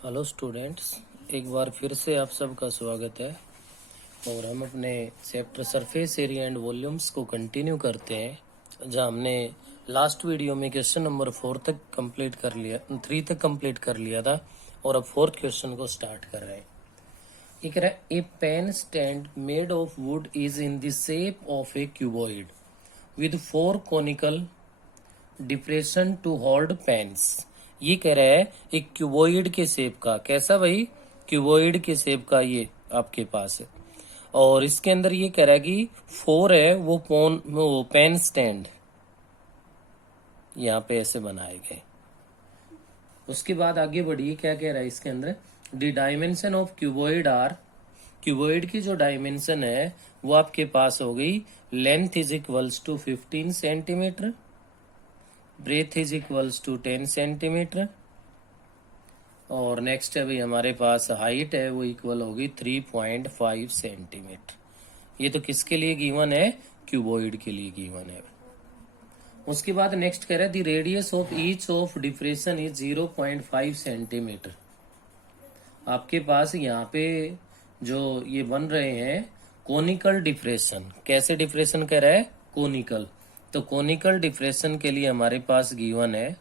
Hello students, एक बार फिर से आप सबका स्वागत है। और हम अपने chapter surface area and volumes को कंटिन्यू करते हैं, जहां हमने लास्ट वीडियो में क्वेश्चन नंबर 3 तक कंप्लीट कर लिया था और अब फोर्थ क्वेश्चन को स्टार्ट कर रहे हैं। ये कह रहा है a pen stand made of wood is in the shape of a cuboid with 4 conical depression to hold pens. ये कह रहा है एक क्यूबॉइड के शेप का, कैसा भाई, क्यूबॉइड के शेप का ये आपके पास है। और इसके अंदर ये कह रहा है कि 4 है वो पेन स्टैंड यहाँ पे ऐसे बनाए गए। उसके बाद आगे बढ़िए, क्या कह रहा है इसके अंदर, the dimension of cuboid are, cuboid की जो डायमेंशन है वो आपके पास हो गई, length is equals to 15 centimetre, breadth is equals to 10 centimetre, और नेक्स्ट है भाई हमारे पास हाइट है वो इक्वल होगी 3.5 सेंटीमीटर। ये तो किसके लिए गिवन है, क्यूबॉइड के लिए गिवन है। उसके बाद नेक्स्ट कह रहा है the radius of each of depression is 0.5 centimetre. आपके पास यहाँ पे जो ये बन रहे हैं कोनिकल डिप्रेशन, कैसे डिप्रेशन कह रहा है, कोनिकल। तो कोनिकल डिप्रेशन के लिए हमारे पास गिवन है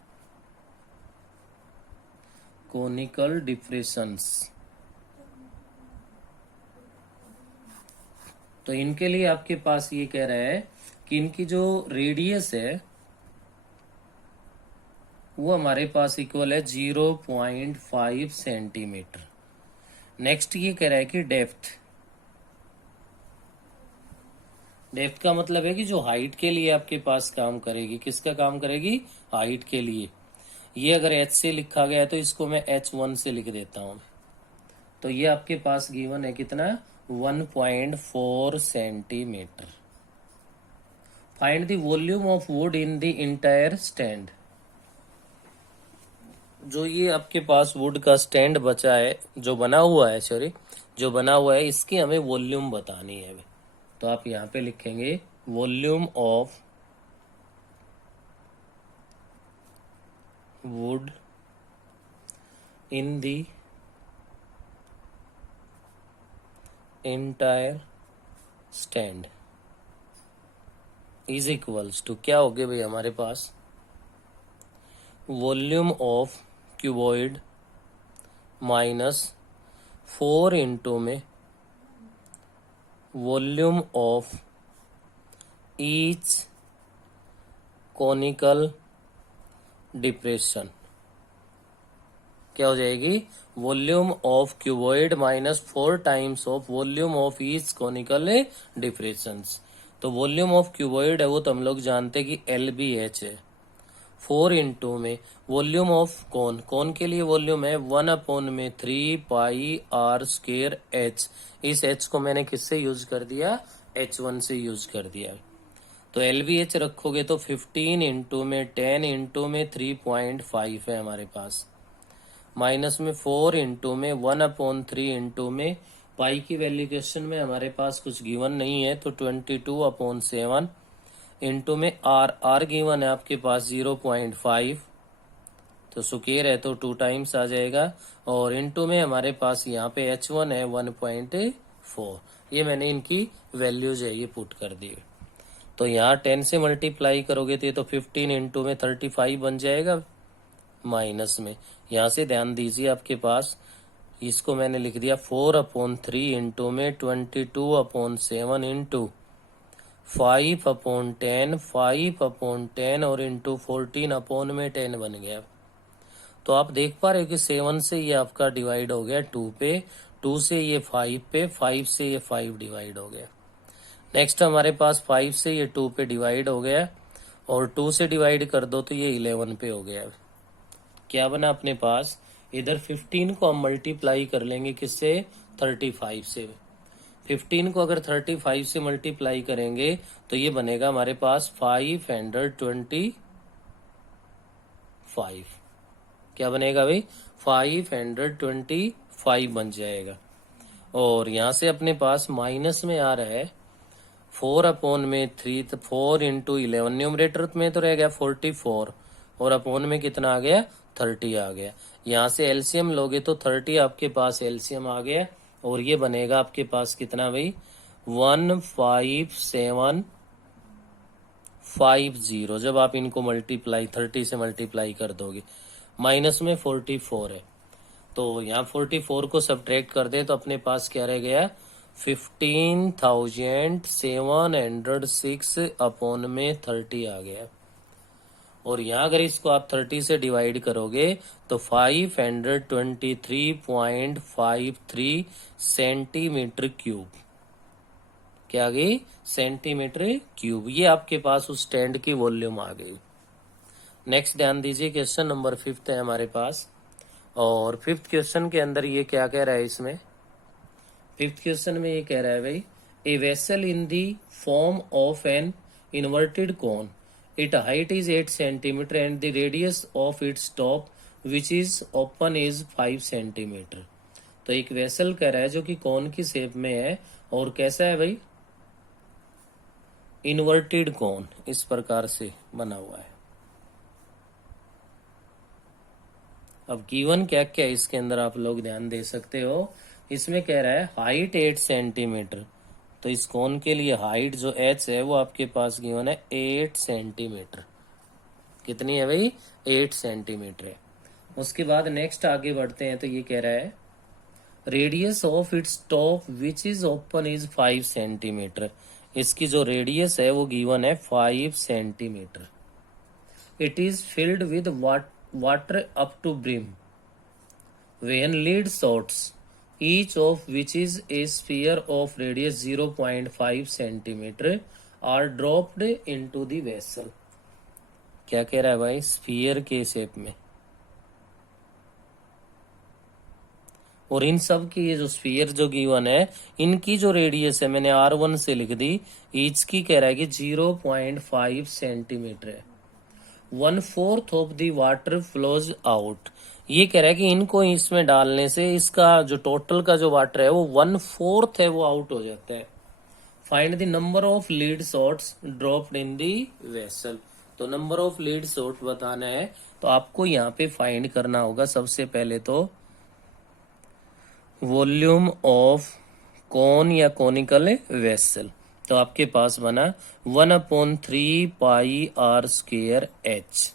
कोनिकल डिप्रेशंस। तो इनके लिए आपके पास ये कह रहा है कि इनकी जो रेडियस है वो हमारे पास इक्वल है 0.5 सेंटीमीटर। नेक्स्ट ये कह रहा है कि डेप्थ, डेप्थ का मतलब है कि जो हाइट के लिए आपके पास काम करेगी, किसका काम करेगी, हाइट के लिए। ये अगर h से लिखा गया है तो इसको मैं h1 से लिख देता हूं। तो ये आपके पास गिवन है कितना, 1.4 centimetre. Find the volume of wood in the entire stand. जो ये आपके पास वुड का स्टैंड बचा है, जो बना हुआ है, जो बना हुआ है, इसकी हमें वॉल्यूम बतानी है। तो आप यहाँ पे लिखेंगे volume of wood in the entire stand is equals to, क्या हो गया भाई हमारे पास, volume of cuboid minus 4 into में volume of each conical depression. क्या हो जाएगी, volume of cuboid minus 4 times of volume of each conical depressions. तो वॉल्यूम ऑफ क्यूबॉइड है वो तो हम लोग जानते कि LBH है। 4 इंटू में वॉल्यूम ऑफ कौन के लिए वॉल्यूम है 1/3 पाई r स्क्वायर h। इस h को मैंने किससे यूज कर दिया, h1 से यूज कर दिया। तो LBH रखोगे तो 15 इंटू में 10 इंटू में 3.5 है हमारे पास, माइनस में 4 इंटू में 1/3 इंटू में पाई की वैल्यू क्वेश्चन में हमारे पास कुछ गिवन नहीं है, तो 22/7 इंटू में आर गिवन है आपके पास 0.5, तो सुकेर है तो 2 टाइम्स आ जाएगा, और इंटू में हमारे पास यहाँ पे h1 है 1.4। ये मैंने इनकी वैल्यूज है ये पुट कर दी। तो यहाँ 10 से मल्टीप्लाई करोगे तो ये तो 15 इंटू में 35 बन जाएगा, माइनस में यहाँ से ध्यान दीजिए आपके पास इसको मैंने लिख दिया 4/3 इंटू में 22/7 इंटू 5/10 5/10 और इंटू 14/10 बन गया। तो आप देख पा रहे हो कि 7 से ये आपका डिवाइड हो गया 2 पे, 2 से ये 5 पे, 5 से ये 5 डिवाइड हो गया। नेक्स्ट हमारे पास 5 से ये 2 पे डिवाइड हो गया, और 2 से डिवाइड कर दो तो ये 11 पे हो गया। क्या बना अपने पास, इधर 15 को हम मल्टीप्लाई कर लेंगे किससे, 35 से। 15 को अगर 35 से मल्टीप्लाई करेंगे तो ये बनेगा हमारे पास 525। क्या बनेगा भाई, 525 बन जाएगा। और यहां से अपने पास माइनस में आ रहा है 4/3, 4 इंटू 11, न्यूमरेटर में तो रह गया 44, और अपोन में कितना आ गया 30 आ गया। यहाँ से एलसीएम लोगे तो 30 आपके पास एलसीएम आ गया, और ये बनेगा आपके पास कितना भाई, 15750। जब आप इनको मल्टीप्लाई 30 से मल्टीप्लाई कर दोगे, माइनस में 44 है, तो यहाँ 44 को सब्ट्रैक्ट कर दे तो अपने पास क्या रह गया, 15,706 अपॉन में 30 आ गया। और यहाँ अगर इसको आप 30 से डिवाइड करोगे तो 523.53 सेंटीमीटर क्यूब, क्या आ गई, सेंटीमीटर क्यूब। ये आपके पास उस स्टैंड की वॉल्यूम आ गई। नेक्स्ट ध्यान दीजिए, क्वेश्चन नंबर 5 है हमारे पास, और 5th क्वेश्चन के अंदर ये क्या कह रहा है, इसमें 5th क्वेश्चन में ये कह रहा है भाई, a vessel in the form of an inverted cone, it height is 8 centimetre and the radius of its top which is open is 5 centimetre. तो एक वेसल कह रहा है जो कि कोन की शेप में है, और कैसा है भाई, इन्वर्टेड कोन इस प्रकार से बना हुआ है। अब गिवन क्या क्या है इसके अंदर आप लोग ध्यान दे सकते हो। इसमें कह रहा है हाइट 8 सेंटीमीटर, तो इस कोन के लिए हाइट जो h है वो आपके पास गिवन है 8 सेंटीमीटर। कितनी है भाई, 8 सेंटीमीटर है। उसके बाद नेक्स्ट आगे बढ़ते हैं, तो ये कह रहा है radius of its top which is open is 5 centimetre. इसकी जो रेडियस है वो गिवन है 5 centimetre. It is filled with water up to brim when lid sorts, each of which is a sphere of radius 0.5 centimeter are dropped into the vessel। क्या कह रहा है भाई, स्फीयर के शेप में, और इन सब की ये जो स्फीयर जो गिवन है, इनकी जो रेडियस है मैंने R1 से लिख दी, ईच की कह रहा है कि 0.5 सेंटीमीटर है। 1/4 of the water flows out. ये कह रहा है कि इनको इसमें डालने से इसका जो टोटल का जो वाटर है वो 1/4 है वो आउट हो जाता है। Find the number of lead shots dropped in the vessel. तो नंबर ऑफ लीड शॉट बताना है, तो आपको यहाँ पे फाइंड करना होगा सबसे पहले तो वॉल्यूम ऑफ कॉन या कोनिकल वेसल। तो आपके पास बना 1/3πr²h।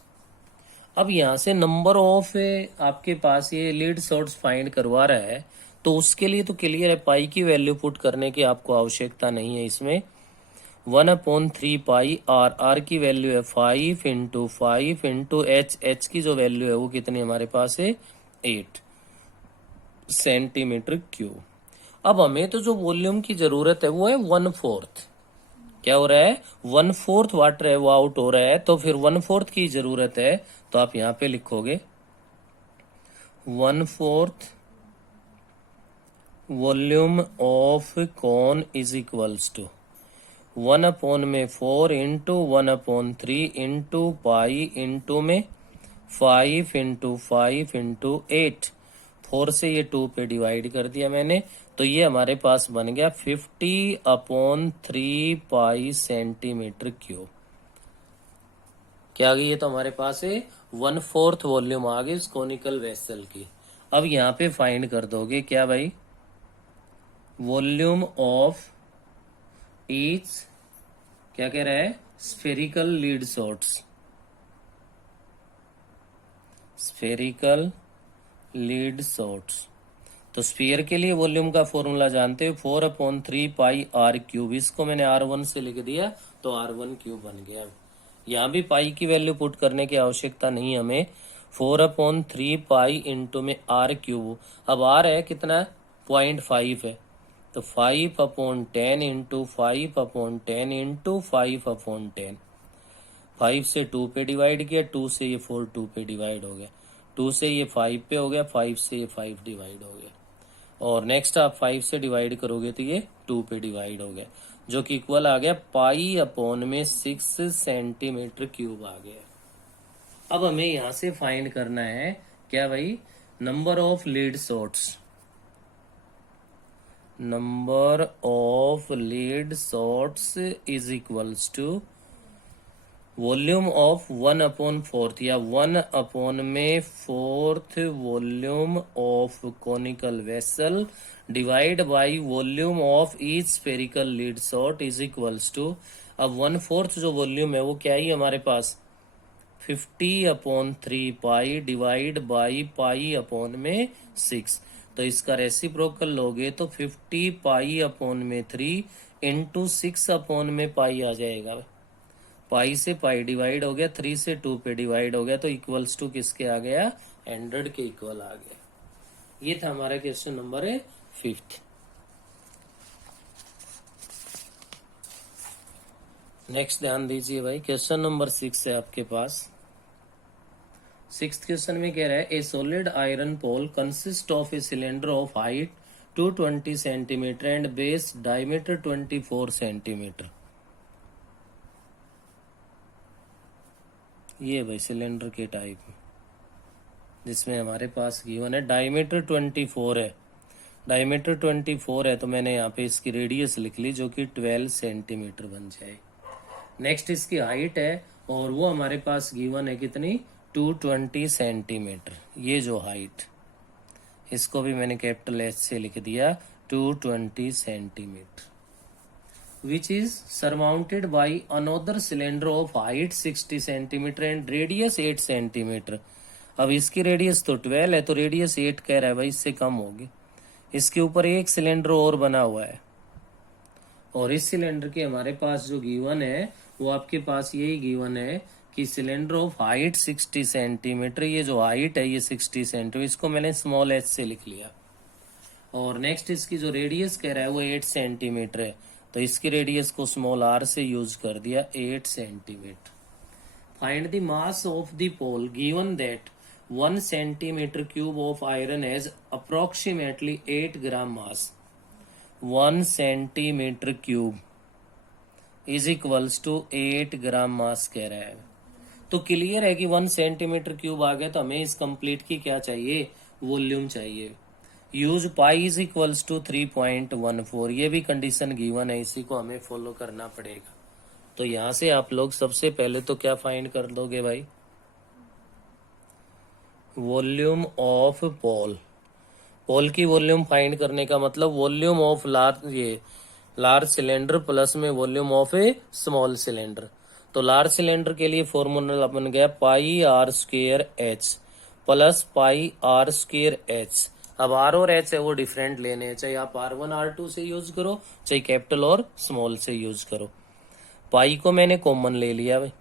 अब यहाँ से नंबर ऑफ आपके पास ये लीड शॉट्स फाइंड करवा रहा है, तो उसके लिए तो क्लियर है, पाई की वैल्यू पुट करने की आपको आवश्यकता नहीं है इसमें। 1/3πr, आर की वैल्यू है 5 इंटू 5 इंटू एच, एच की जो वैल्यू है वो कितनी हमारे पास है 8 सेंटीमीटर क्यूब। अब हमें तो जो वॉल्यूम की जरूरत है वो है 1/4। क्या हो रहा है, 1/4 वाटर है वो आउट हो रहा है, तो फिर 1/4 की जरूरत है, तो आप यहां पे लिखोगे 1/4 volume of cone is equals to 1/4 into 1/3 into pi into में 5 इंटू 5 इंटू 8। 4 से ये 2 पे डिवाइड कर दिया मैंने, तो ये हमारे पास बन गया 50/3 पाई सेंटीमीटर क्यूब। क्या आ गई, ये तो हमारे पास है 1/4 वॉल्यूम आ गई इस कोनिकल वेसल की। अब यहाँ पे फाइंड कर दोगे क्या भाई, वॉल्यूम ऑफ ईच, क्या कह रहा है, spherical lead shots, spherical lead shots. तो स्फीयर के लिए वॉल्यूम का फॉर्मूला जानते हो, 4/3πr³। इसको मैंने R1 से लिख दिया तो R1 क्यूब बन गया। यहाँ भी पाई की वैल्यू पुट करने की आवश्यकता नहीं हमें। 4/3π इंटू में R³, अब R है कितना, 0.5 है, तो 5/10 इंटू 5/10 इंटू 5/10। 5 से 2 पे डिवाइड किया, 2 से ये 4 2 पे डिवाइड हो गया, 2 से ये 5 पे हो गया, 5 से ये 5 डिवाइड हो गया, और नेक्स्ट आप 5 से डिवाइड करोगे तो ये 2 पे डिवाइड हो गया, जो कि इक्वल आ गया π/6 सेंटीमीटर क्यूब आ गया। अब हमें यहां से फाइंड करना है क्या भाई, number of lead shots. Number of lead shots is equals to volume of 1/4 या 1/4 volume of conical vessel divide by volume of each spherical lead shot is equals to, अब 1/4 जो वॉल्यूम है वो क्या ही हमारे पास 50/3 pi divide by pi upon में 6। तो इसका रेसिप्रोकल लोगे तो 50 पाई/3 इंटू 6/पाई आ जाएगा। पाई से पाई डिवाइड हो गया, 3 से 2 पे डिवाइड हो गया, तो इक्वल्स टू किसके आ गया 100 के इक्वल आ गया। ये था हमारा क्वेश्चन नंबर 5। नेक्स्ट ध्यान दीजिए भाई, क्वेश्चन नंबर 6 है आपके पास। 6th क्वेश्चन में कह रहा है a solid iron pole consist of a cylinder of height 220 centimetre and base diameter 24 centimetre. ये भाई सिलेंडर के टाइप जिसमें हमारे पास गिवन है डायमीटर 24 है, डायमीटर 24 है, तो मैंने यहाँ पे इसकी रेडियस लिख ली जो कि 12 सेंटीमीटर बन जाए। नेक्स्ट इसकी हाइट है और वो हमारे पास गिवन है कितनी 220 सेंटीमीटर। ये जो हाइट, इसको भी मैंने कैपिटल एच से लिख दिया 220 centimetre, which is surmounted by another cylinder of height 60 centimetre and radius 8 centimetre. अब इसकी रेडियस तो 12 है, तो रेडियस 8 कह रहा है भाई, इससे कम होगी। इसके ऊपर एक सिलेंडर और बना हुआ है और इस सिलेंडर के हमारे पास जो गिवन है वो आपके पास यही गिवन है कि सिलेंडर ऑफ हाइट 60 सेंटीमीटर। ये जो हाइट है ये 60 सेंटीमीटर, इसको मैंने स्मॉल एच से लिख लिया। और नेक्स्ट इसकी जो रेडियस कह रहा है वो 8 सेंटीमीटर है, तो इसकी रेडियस को स्मॉल आर से यूज कर दिया 8 centimetre. Find the mass of the pole given that 1 centimetre cube of iron has approximately 8 gram mass. 1 centimetre cube is equals to 8 gram mass कह रहा है। तो क्लियर है कि 1 सेंटीमीटर क्यूब आ गया, तो हमें इस कंप्लीट की क्या चाहिए वॉल्यूम चाहिए। Use pi is equals to 3.14, ये भी कंडीशन गिवन है, इसी को हमें फॉलो करना पड़ेगा। तो यहां से आप लोग सबसे पहले तो क्या फाइंड कर दोगे भाई, वॉल्यूम ऑफ पोल। पोल की वॉल्यूम फाइंड करने का मतलब volume of large cylinder plus में volume of a small cylinder. तो लार्ज सिलेंडर के लिए फॉर्मूला बन गया pi r square h plus pi r square h. अब आर और एच है वो डिफरेंट लेने हैं, चाहे आप R1 R2 से यूज करो चाहे कैपिटल और स्मॉल से यूज करो। पाई को मैंने कॉमन ले लिया भाई,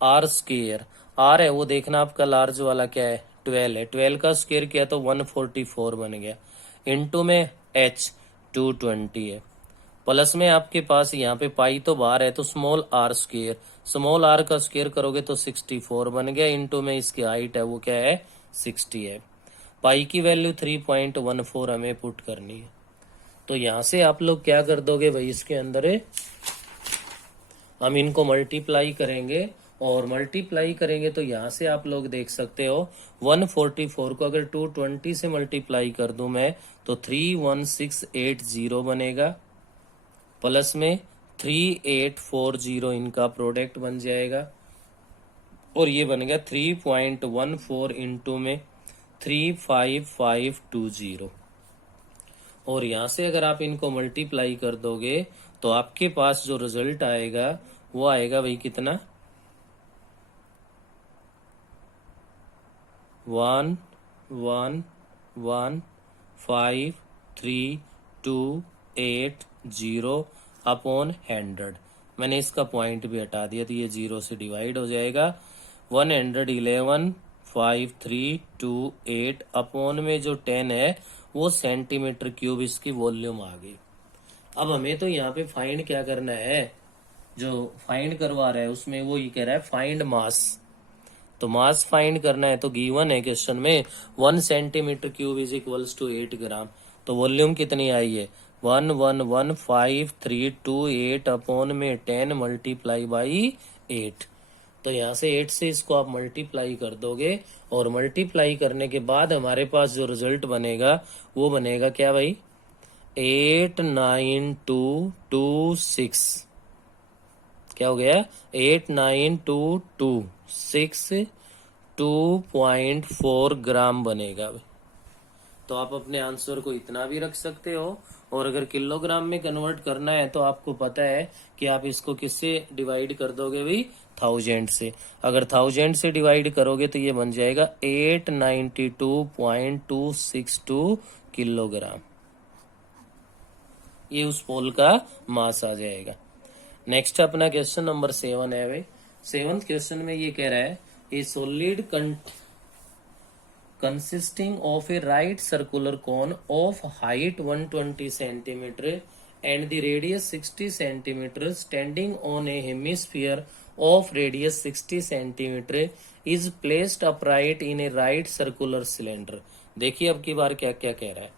आर स्क्वायर, आर है वो देखना आपका लार्ज वाला क्या है 12 है, 12 का स्क्वायर किया तो 144 बन गया, इनटू में एच 220 है, प्लस में आपके पास यहाँ पे पाई तो बाहर है तो small r square, small r का स्क्वायर करोगे तो 64 बन गया, इनटू में इसकी हाइट है वो क्या है 60 है। पाई की वैल्यू 3.14 हमें पुट करनी है। तो यहां से आप लोग क्या कर दोगे भाई, इसके अंदर हम इनको मल्टीप्लाई करेंगे और मल्टीप्लाई करेंगे तो यहां से आप लोग देख सकते हो 144 को अगर 220 से मल्टीप्लाई कर दूं मैं तो 31680 बनेगा, प्लस में 3840 इनका प्रोडक्ट बन जाएगा और ये बन गया 3.14 इंटू में 35520। और यहां से अगर आप इनको मल्टीप्लाई कर दोगे तो आपके पास जो रिजल्ट आएगा वो आएगा भाई कितना 1115328 अपॉन 100। मैंने इसका पॉइंट भी हटा दिया तो ये 0 से डिवाइड हो जाएगा। 1115328 अपॉन में जो 10 है वो सेंटीमीटर क्यूब इसकी वॉल्यूम आ गई। अब हमें तो यहाँ पे फाइंड क्या करना है, जो फाइंड करवा रहा है उसमें वो ये कह रहा है फाइंड मास। तो मास फाइंड करना है तो गिवन है क्वेश्चन में 1 centimetre cube is equals to 8 gram. तो वॉल्यूम कितनी आई है 1115328 अपॉन में 10 मल्टीप्लाई बाई 8। तो यहाँ से 8 से इसको आप मल्टीप्लाई कर दोगे और मल्टीप्लाई करने के बाद हमारे पास जो रिजल्ट बनेगा वो बनेगा क्या भाई 89226। क्या हो गया 892262.4 ग्राम बनेगा। तो आप अपने आंसर को इतना भी रख सकते हो, और अगर किलोग्राम में कन्वर्ट करना है तो आपको पता है कि आप इसको किससे डिवाइड कर दोगे भाई, 1000 से। अगर 1000 से डिवाइड करोगे तो ये बन जाएगा 892.262 किलोग्राम। ये उस पोल का मास आ जाएगा। नेक्स्ट अपना क्वेश्चन नंबर 7 है भाई। 7th क्वेश्चन में ये कह रहा है a solid consisting of a right circular cone of height 120 centimeter and the radius 60 centimeter standing on a hemisphere of radius 60 centimeter is placed upright in a right circular cylinder। देखिए अब की बार क्या क्या कह रहा है।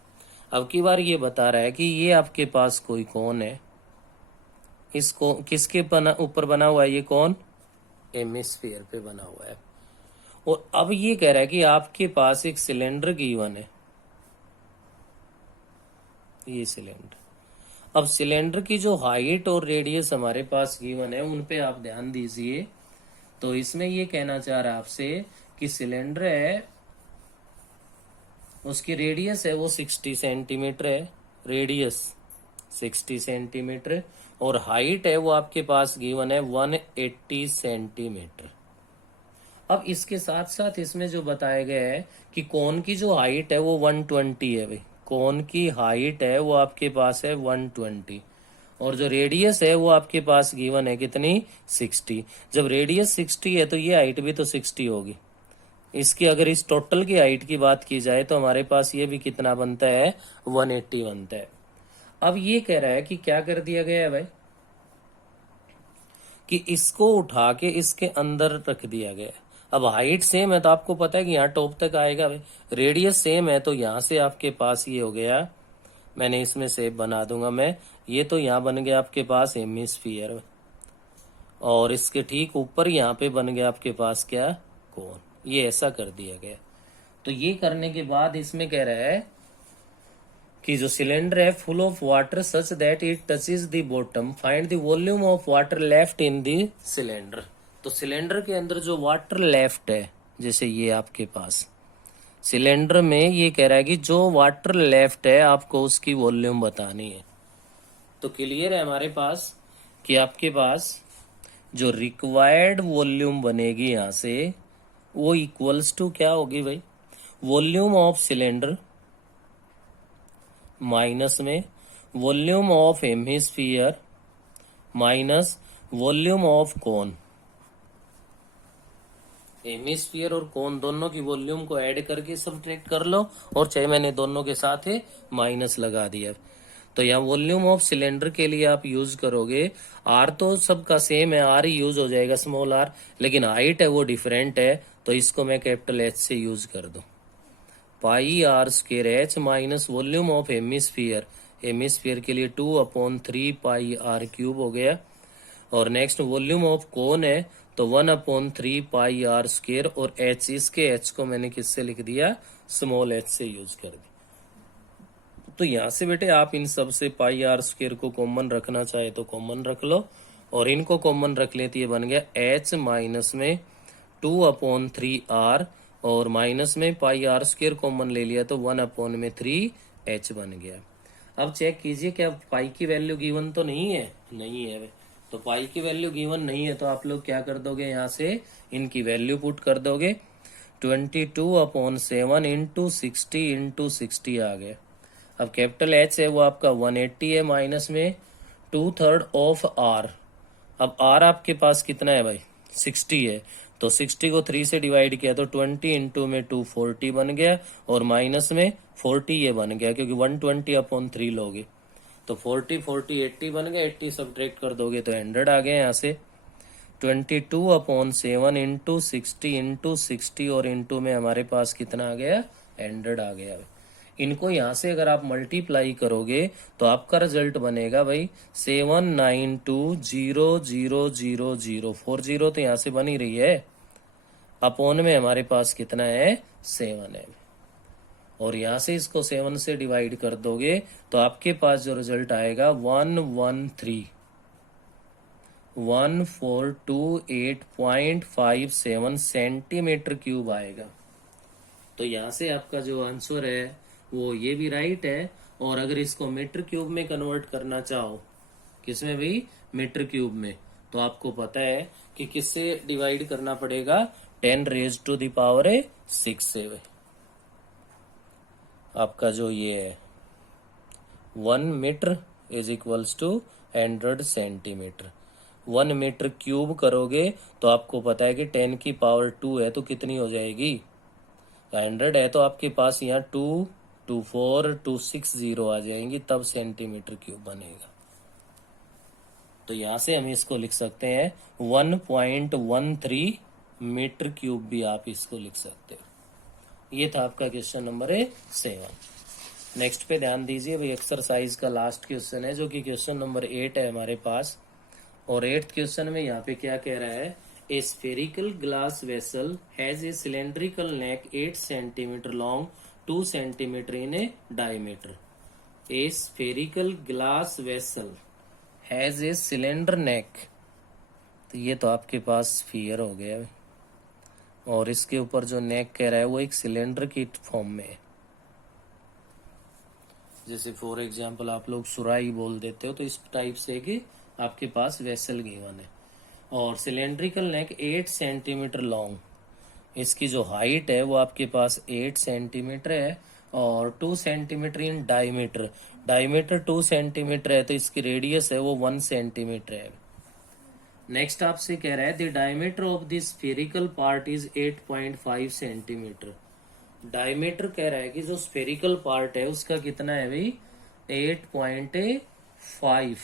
अब की बार ये बता रहा है कि ये आपके पास कोई कौन है, इसको किसके ऊपर बना हुआ है, ये कौन हेमिस्फीयर पे बना हुआ है। और अब ये कह रहा है कि आपके पास एक सिलेंडर गिवन है, ये सिलेंडर। अब सिलेंडर की जो हाइट और रेडियस हमारे पास गिवन है उन पे आप ध्यान दीजिए। तो इसमें ये कहना चाह रहा है आपसे कि सिलेंडर है, उसकी रेडियस है वो 60 सेंटीमीटर है, रेडियस 60 सेंटीमीटर, और हाइट है वो आपके पास गिवन है 180 सेंटीमीटर। अब इसके साथ साथ इसमें जो बताया गया है कि कोन की जो हाइट है वो 120 है भाई, कोन की हाइट है वो आपके पास है 120, और जो रेडियस है वो आपके पास गिवन है कितनी 60। जब रेडियस 60 है तो ये हाइट भी तो 60 होगी। इसकी अगर इस टोटल की हाइट की बात की जाए तो हमारे पास ये भी कितना बनता है 180 बनता है। अब ये कह रहा है कि क्या कर दिया गया है भाई, कि इसको उठा के इसके अंदर रख दिया गया है। अब हाइट सेम है तो आपको पता है कि यहाँ टॉप तक आएगा भाई, रेडियस सेम है तो यहाँ से आपके पास ये हो गया, मैंने इसमें सेप बना दूंगा मैं, ये तो यहाँ बन गया आपके पास हेमिस्फीयर, और इसके ठीक ऊपर यहाँ पे बन गया आपके पास क्या कोन। ये ऐसा कर दिया गया। तो ये करने के बाद इसमें कह रहा है कि जो सिलेंडर है full of water such that it touches the bottom, find the volume of water left in the cylinder. तो सिलेंडर के अंदर जो वाटर लेफ्ट है, जैसे ये आपके पास सिलेंडर में ये कह रहा है कि जो वाटर लेफ्ट है आपको उसकी वॉल्यूम बतानी है। तो क्लियर है हमारे पास कि आपके पास जो रिक्वायर्ड वॉल्यूम बनेगी यहां से वो इक्वल्स टू क्या होगी भाई, वॉल्यूम ऑफ सिलेंडर माइनस में volume of hemisphere minus volume of cone. Hemisphere और कोन दोनों की वॉल्यूम को ऐड करके सब्ट्रैक्ट कर लो, और चाहे मैंने दोनों के साथ ही माइनस लगा दिया। तो यहाँ वॉल्यूम ऑफ सिलेंडर के लिए आप यूज करोगे, आर तो सबका सेम है, आर ही यूज हो जाएगा स्मॉल आर, लेकिन हाइट है वो डिफरेंट है, तो इसको मैं कैपिटल एच से यूज कर दूं। Pi r square h minus volume of hemisphere, hemisphere के लिए 2/3 पाई आर क्यूब हो गया, और नेक्स्ट वॉल्यूम ऑफ कोन है तो 1/3 पाई आर स्क्वायर, और एच, इसके एच को मैंने किससे लिख दिया, स्मॉल एच से यूज कर दिया। तो यहां से बेटे आप इन सब से पाई आर स्क्वायर को कॉमन रखना चाहे तो कॉमन रख लो, और इनको कॉमन रख लेती है, बन गया एच माइनस में 2/3 आर, और माइनस में पाई आर स्क्वायर कॉमन ले लिया तो 1/3 एच बन गया। अब चेक कीजिए क्या पाई की वैल्यू गिवन तो नहीं है, नहीं है। तो पाई की वैल्यू गिवन नहीं है तो आप लोग क्या कर दोगे, यहाँ से इनकी वैल्यू पुट कर दोगे, 22/7 इंटू 60 आ गया। अब कैपिटल एच है वो आपका 180 है, माइनस में 2/3 ऑफ आर। अब आर आपके पास कितना है भाई 60 है, तो 60 को 3 से डिवाइड किया तो 20 इंटू में 240 बन गया, और माइनस में 40 ये बन गया क्योंकि 120/3 लोगे तो 40 40 80 बन गया, 80 सब्ट्रैक्ट कर दोगे तो 100 आ गया। यहाँ से 22/7 इंटू 60 और इंटू में हमारे पास कितना आ गया 100 आ गया। इनको यहाँ से अगर आप मल्टीप्लाई करोगे तो आपका रिजल्ट बनेगा भाई 792,000,040 तो यहाँ से बन ही रही है, अपॉन में हमारे पास कितना है 7 है, और यहाँ से इसको 7 से डिवाइड कर दोगे तो आपके पास जो रिजल्ट आएगा 113 1428.57 सेंटीमीटर क्यूब आएगा। तो यहाँ से आपका जो आंसर है वो ये भी राइट है। और अगर इसको मीटर क्यूब में कन्वर्ट करना चाहो, किसमें भी, मीटर क्यूब में, तो आपको पता है कि किससे डिवाइड करना पड़ेगा, 10⁻⁶ से। आपका जो ये है 1 metre is equals to 100 centimetre. 1 metre cube करोगे तो आपको पता है कि 10⁻² है तो कितनी हो जाएगी, 100 है तो आपके पास यहाँ 2, 24, 260 आ जाएंगी, तब सेंटीमीटर क्यूब बनेगा। तो यहाँ से हम इसको लिख सकते हैं 1.13 मीटर क्यूब भी आप इसको लिख सकते हो। ये था आपका क्वेश्चन नंबर 7। नेक्स्ट पे ध्यान दीजिए भाई, एक्सरसाइज का लास्ट क्वेश्चन है जो कि क्वेश्चन नंबर 8 है हमारे पास। और 8th क्वेश्चन में यहाँ पे क्या कह रहा है, a spherical glass vessel has a cylindrical neck 8 centimetre long, 2 centimetre in a diameter. A spherical glass vessel has a cylinder neck, तो ये तो आपके पास स्फीयर हो गया है। और इसके ऊपर जो नेक कह रहा है वो एक सिलेंडर की फॉर्म में है। जैसे फॉर एग्जांपल आप लोग सुराही बोल देते हो, तो इस टाइप से कि आपके पास वेसल गिवन है। और सिलेंड्रिकल नेक 8 सेंटीमीटर लॉन्ग, इसकी जो हाइट है वो आपके पास 8 सेंटीमीटर है और 2 centimetre in diameter, diameter 2 centimetre है तो इसकी रेडियस है वो 1 सेंटीमीटर है। नेक्स्ट आपसे कह रहा है the diameter of the spherical part is 8.5 centimetre. Diameter कह रहा है कि जो स्फेरिकल पार्ट है उसका कितना है भाई, 8.5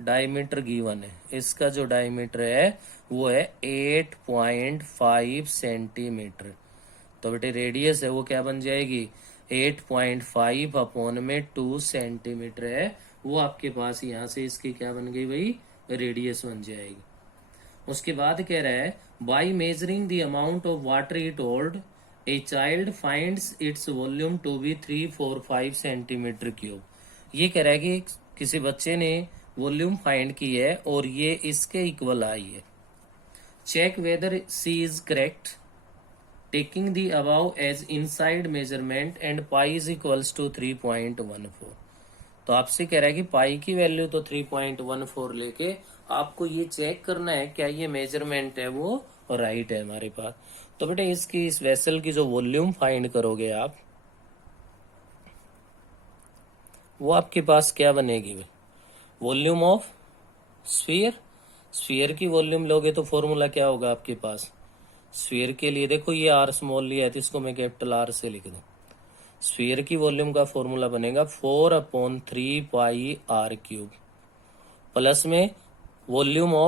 डायमीटर गिवन है। इसका जो डायमीटर है वो है 8.5 सेंटीमीटर। तो बेटे रेडियस है वो क्या बन जाएगी, 8.5 अपॉन में 2 सेंटीमीटर है, वो आपके पास यहाँ से इसकी क्या बन गई भाई, रेडियस बन जाएगी। उसके बाद कह रहा है by measuring the amount of water it hold a child finds its volume to be 345 centimetre cube. ये कह रहा है कि किसी बच्चे ने वॉल्यूम फाइंड की है और ये इसके इक्वल आई है। Check whether she is correct taking the above as inside measurement and pi is equals to 3.14। तो आपसे कह रहा है कि पाई की वैल्यू तो 3.14 लेके आपको ये चेक करना है क्या ये मेजरमेंट है वो राइट है हमारे पास। तो बेटा इसकी, इस वेसल की जो वॉल्यूम फाइंड करोगे आप, वो आपके पास क्या बनेगी, वॉल्यूम ऑफ स्फीयर। स्फीयर की वॉल्यूम लोगे तो फॉर्मूला क्या होगा आपके पास, स्फीयर के लिए देखो ये आर स्मॉल लिया है तो इसको मैं कैपिटल आर से लिख दूं। स्फीयर की वॉल्यूम का फॉर्मूला बनेगा 4/3 पाई r क्यूब, प्लस में वॉल्यूम ऑफ